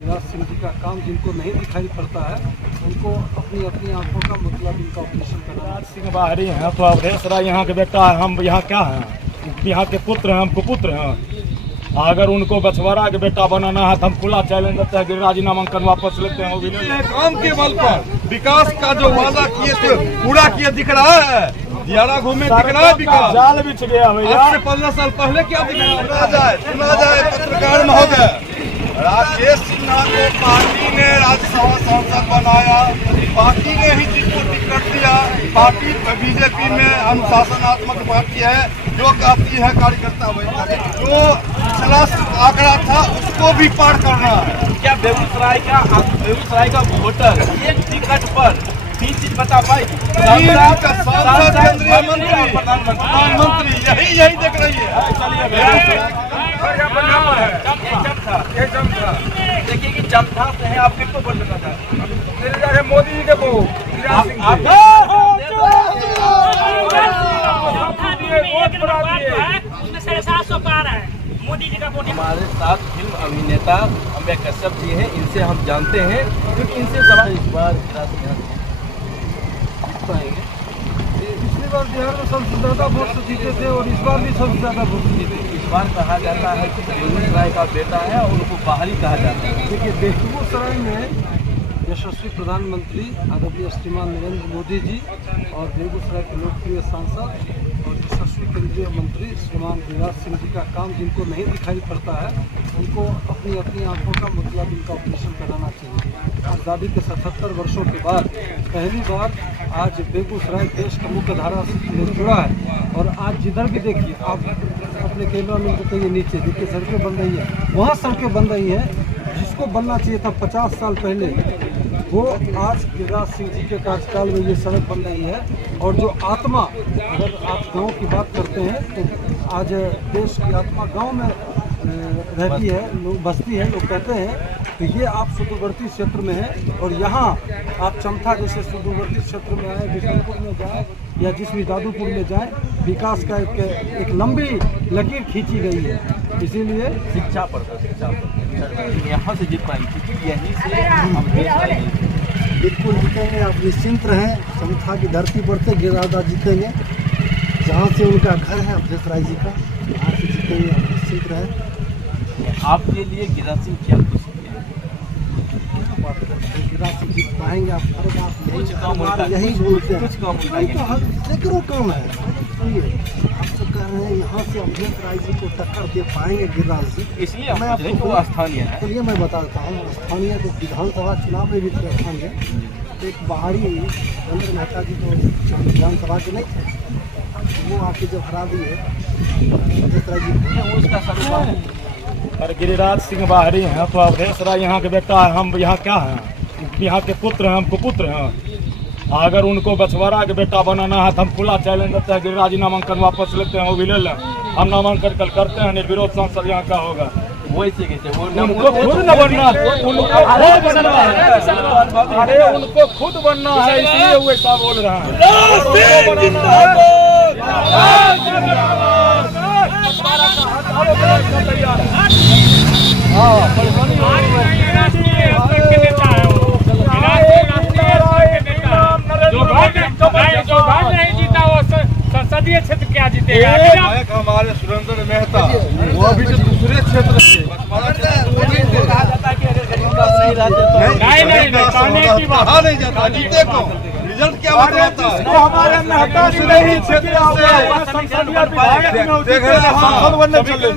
गिरिराज सिंह जी का काम जिनको नहीं दिखाई पड़ता है उनको अपनी अपनी आंखों का मतलब इनका ऑपरेशन करना। गिरिराज सिंह बाहरी हैं तो अवधेश राय यहाँ के बेटा है, हम यहाँ क्या हैं, यहाँ के पुत्र हैं, हमको पुत्र हैं। अगर उनको बछवाड़ा के बेटा बनाना है तो हम खुला चैलेंज देते हैं, गिरिराज नामांकन वापस लेते हैं। वो भी काम के बल पर विकास का जो वादा किए थे पूरा किया दिख रहा है। दियारा घूमे दिख रहा है विकास, जाल बिछ गया भैया। आज से 15 साल पहले क्या दिख रहा है? सुना जाए पत्रकार महोदय, राकेश सिन्हा को पार्टी ने राज्यसभा सांसद बनाया, पार्टी ने ही जिसको टिकट दिया। पार्टी बीजेपी में अनुशासनात्मक पार्टी है, जो कहती है कार्यकर्ता वही, जो पिछला आंकड़ा था उसको भी पार करना है। क्या बेगूसराय का वोटर एक टिकट पर 3 चीज बता पाई? सांसद, केंद्रीय मंत्री, प्रधानमंत्री, यही देख रही है। देखिए कि चमथा से है, आप किसको बोल रहा था? मोदी जी के उसमें 750 पार है मोदी जी का वोट। हमारे साथ फिल्म अभिनेता अम्बे कश्यप जी हैं, इनसे हम जानते हैं क्योंकि इनसे सवाल इस बार पाएंगे। पिछली बार बिहार में सबसे ज्यादा वोट से जीते थे और इस बार भी सबसे ज्यादा वोट से जीते। इस बार कहा जाता है कि बेगूसराय का बेटा है और उनको बाहरी कहा जाता है। देखिए, बेगूसराय में यशस्वी प्रधानमंत्री आदरणीय श्रीमान नरेंद्र मोदी जी और बेगूसराय के लोकप्रिय सांसद और यशस्वी केंद्रीय मंत्री श्रीमान गिरिराज सिंह जी का काम जिनको नहीं दिखाई पड़ता है उनको अपनी अपनी आंखों का मतलब इनका ऑपरेशन कराना चाहिए। आज़ादी के 77 वर्षों के बाद पहली बार आज बेगूसराय देश का मुख्य धारा से जुड़ा है। और आज जिधर भी देखिए, आप अपने कैमरा में बताइए, नीचे देखिए सड़कें बन रही है, वहाँ सड़कें बन रही हैं जिसको बनना चाहिए था 50 साल पहले, वो आज गिरिराज सिंह जी के कार्यकाल में ये सड़क बन रही है। और जो आत्मा, अगर आप गांव की बात करते हैं तो आज देश की आत्मा गांव में रहती है, लोग बसती है, लोग कहते हैं। तो ये आप सुदूरवर्ती क्षेत्र में है और यहाँ आप चमथा जैसे सुदूरवर्ती क्षेत्र में आए, बिशनपुर में जाए या जिस भी दादूपुर में जाए, विकास का एक लंबी लकीर खींची गई है। इसीलिए शिक्षा पर यहाँ से जीत पाएंगे, यहीं से हम बिल्कुल जीतेंगे, आप निश्चिंत रहें। चमथा की धरती पर से गिरिराज जीतेंगे, जहाँ से उनका घर है अवधेश राय जी का, वहाँ से जीतेंगे, आप निश्चिंत रहें। आपके लिए गिरिराज सिंह क्या कुछ गिरिराज सिंह जीत पाएंगे? आप हर कुछ काम बात यही बोलते हैं, कुछ काम सैकड़ों काम है। सुनिए, आप तो कह रहे हैं यहाँ से अवधेश राय जी को टक्कर दे पाएंगे गिरिराज सिंह, इसलिए मैं आपको स्थानीय है। चलिए मैं बताता हूँ। स्थानीय तो विधानसभा चुनाव में भी थे स्थानीय, एक बाहरी चंद्र मेहता जी को विधानसभा के नहीं थे, वो आके जब हरा दिए अवधेश राय जी को, उसका सवाल और गिरिराज सिंह बाहरी हैं तो अवधेश राय यहाँ के बेटा है, हम यहाँ क्या हैं, यहाँ के पुत्र हैं, हमको पुत्र हैं। अगर उनको बछवाड़ा के बेटा बनाना है तो हम खुला चैलेंज देते हैं, गिरिराज नामांकन वापस लेते हैं। वो भी ले लें, हम नामांकन कल करते हैं, निर्विरोध सांसद यहाँ का होगा। वैसे कैसे उनको खुद न बनना, अरे उनको खुद बनना है, इसलिए वो ऐसा बोल रहा संसदीय क्षेत्र क्या जीतेगा? हमारे सुरेंद्र मेहता, वो अभी तो दूसरे क्षेत्र से नहीं कहा नहीं जाता, जीते को रिजल्ट क्या बताता है? हमारे मेहता सुरेंद्र क्षेत्र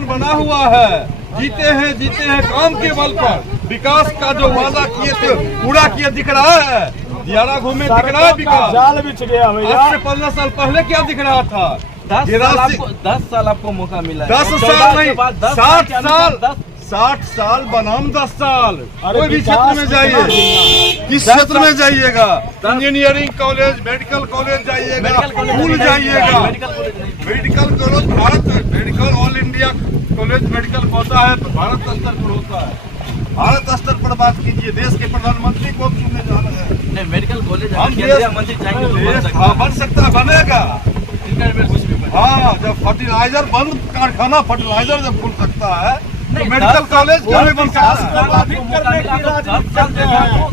बना हुआ है। जीते हैं काम के बल पर। विकास का जो वादा किए थे पूरा किया दिख रहा है। दियारा घूमे दिख रहा है विकास, जाल बिछ गया भैया। आज से 15 साल पहले क्या दिख रहा था? 10 साल आपको मौका मिला है। 10 साल नहीं, 60 साल, 60 साल बनाम 10 साल। कोई भी क्षेत्र में जाइए, किस क्षेत्र में जाइएगा, इंजीनियरिंग कॉलेज, मेडिकल कॉलेज जाइएगा, स्कूल जाइएगा, medical college Bharat, medical all India college medical होता है तो भारत स्तर पर होता है। भारत स्तर पर बात कीजिए, देश के प्रधानमंत्री को चुनने जाना है। नहीं, मेडिकल कॉलेज हम केंद्रीय मंत्री चाहेंगे तो बन सकता है, बनेगा। कुछ भी हाँ, जब फर्टिलाइजर बंद, कारखाना फर्टिलाइजर जब खुल सकता है तो मेडिकल कॉलेज क्यों नहीं बन सकता?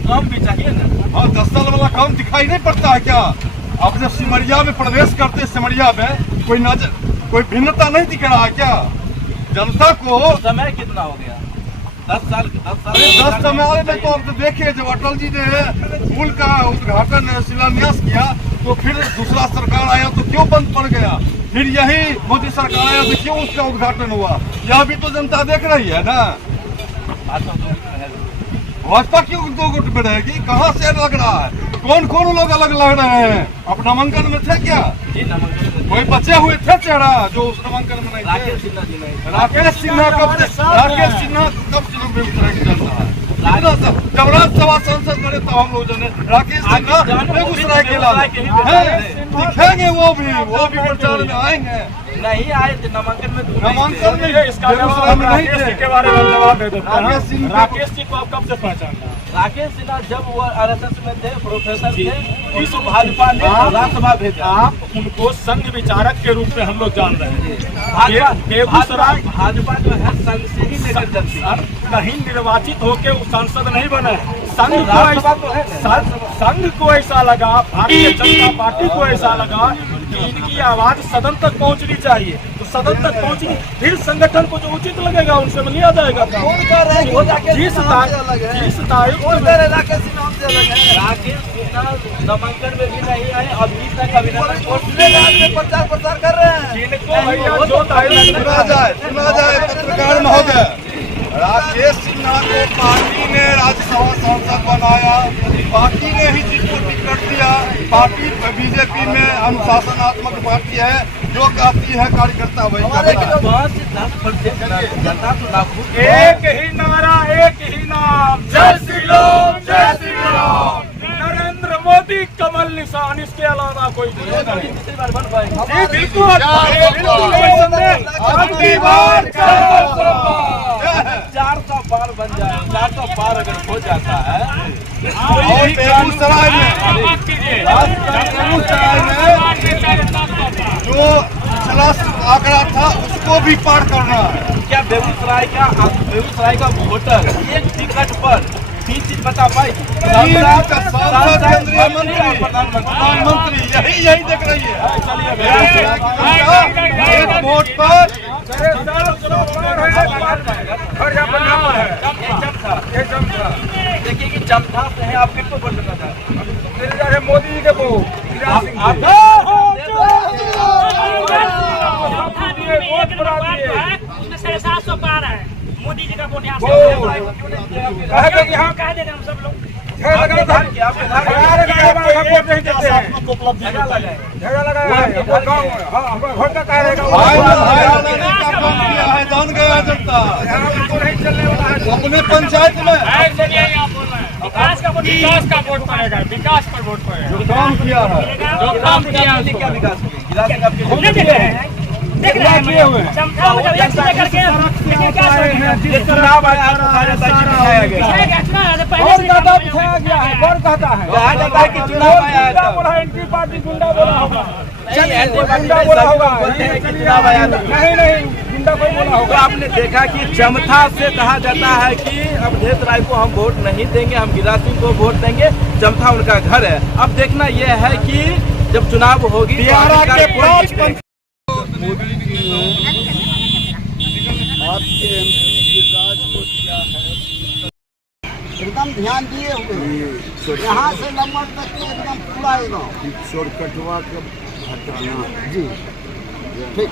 काम भी चाहिए ना। हाँ, 10 साल वाला काम दिखाई नहीं पड़ता है क्या? आप जब सिमरिया में प्रवेश करते, सिमरिया में कोई भिन्नता नहीं दिख रहा है क्या जनता को? समय कितना हो गया? 10 साल। 10 समय में तो अब तो देखिए, जब अटल जी ने पुल का उद्घाटन शिलान्यास किया तो फिर दूसरा सरकार आया तो क्यों बंद पड़ गया? फिर यही मोदी सरकार आया तो क्यों उसका उद्घाटन हुआ? यह भी तो जनता देख रही है ना। भाजपा क्यों 2 गुट में रहेगी? कहाँ से लग रहा है? कौन कौन लोग अलग लग रहे हैं? अब नामांकन में थे क्या? कोई बचे हुए थे चेहरा जो उस नामांकन में नहीं थे? राकेश सिन्हा कब चुनाव बेगूसराय के चल रहा है? जब राज्यसभा सांसद बने तब हम लोग जाने राकेश सिन्हा बेगूसराय के दिखेंगे, वो भी प्रचार में आएंगे। नहीं आए थे नामांकन में। नामांकन में इसका जवाब राकेश जी के बारे में जवाब दे देते हैं। राकेश जी को आप कब से पहचानना? राकेश सिन्हा जब वो RSS में थे, प्रोफेसर थे, इस भाजपा ने राज्यसभा भेजा। आप उनको संघ विचारक के रूप में हम लोग जान रहे हैं। बेगूसराय भाजपा जो है संघ से ही लेकर चलती है। कहीं निर्वाचित होके वो सांसद नहीं बने। संघ को ऐसा लगा, भारतीय जनता पार्टी को ऐसा लगा कि इनकी आवाज सदन तक पहुंचनी चाहिए, तो सदन तक पहुंचनी, फिर संगठन को जो उचित लगेगा उनसे लिया जाएगा। राकेश सिन्हा नामांकन में भी नहीं आए, अभी तक अभिनंदन प्रचार कर रहे हैं। सुना जाए पत्रकार महोदय, राकेश सिन्हा को पार्टी ने राज्यसभा सांसद बनाया, पार्टी ने ही जिसको टिकट दिया। पार्टी बीजेपी में अनुशासनात्मक पार्टी है, जो कहती है कार्यकर्ता वही। 5 से 10% जनता तो लागू। एक ही नारा, एक ही नाम, जय श्री राम, जय श्री राम। नरेंद्र मोदी कमल निशान, इसके अलावा कोई नहीं। जी बिल्कुल, अगली बार 400 पार बन जाए, 400 पार अगर हो जाता है और बेगूसराय में जो पिछला आंकड़ा था उसको भी पार करना है। क्या बेगूसराय का वोटर एक टिकट पर 3 चीज बता पाए? सांसद, केंद्रीय मंत्री, प्रधानमंत्री, यही देख रही है। एक वोट पर देखिए कि चमथा से है, आप किसको वोट देना चाहते हैं? मोदी जी के वोट उसमें 750 पार है। मोदी जी का वोट यहाँ कह देते हम सब लोग। जान गया जनता अपने पंचायत में विकास का वोट पड़ेगा, विकास पर वोट पड़ेगा। जो काम किया है, जो काम किया है, क्या विकास किया? हमने देख रहे हैं, देख रहे हैं चमथा में जब एक से लेकर के लेकिन क्या चुनाव आया तो कहा जाता है कि दिखाया गया। पहले कौन कहता है? कहा जाता है कि चुनाव आया था। एंटी पार्टी गुंडा बोला होगा। नहीं, एंटी पार्टी बोलते हैं कि चुनाव आया था। नहीं, गुंडा कोई बोला तो होगा। आपने देखा कि चमथा से कहा जाता है कि अवधेश राय को हम वोट नहीं देंगे, हम गिरिराज सिंह को वोट देंगे, चमथा उनका घर है। अब देखना यह है कि जब चुनाव होगी तो मोदी जी ने आपके गिरिराज को दिया है, एकदम ध्यान दिए हुए, यहाँ से नंबर तक के एकदम पूरा एकदम शॉर्टकटवा के हटाना। जी ठीक।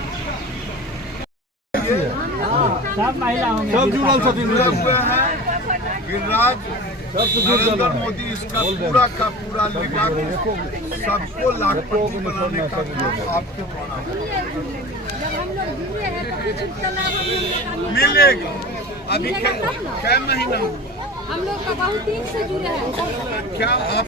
सब जुड़ल छथिन, हुए हैं गिरिराज नरेंद्र मोदी इसका पूरा का पूरा लेगा, सबको लाखपति बनाने का काम आपके द्वारा मिलेगा। अभी क्या महीना हम लोग का बहुत दिन से जुड़े हैं। क्या आप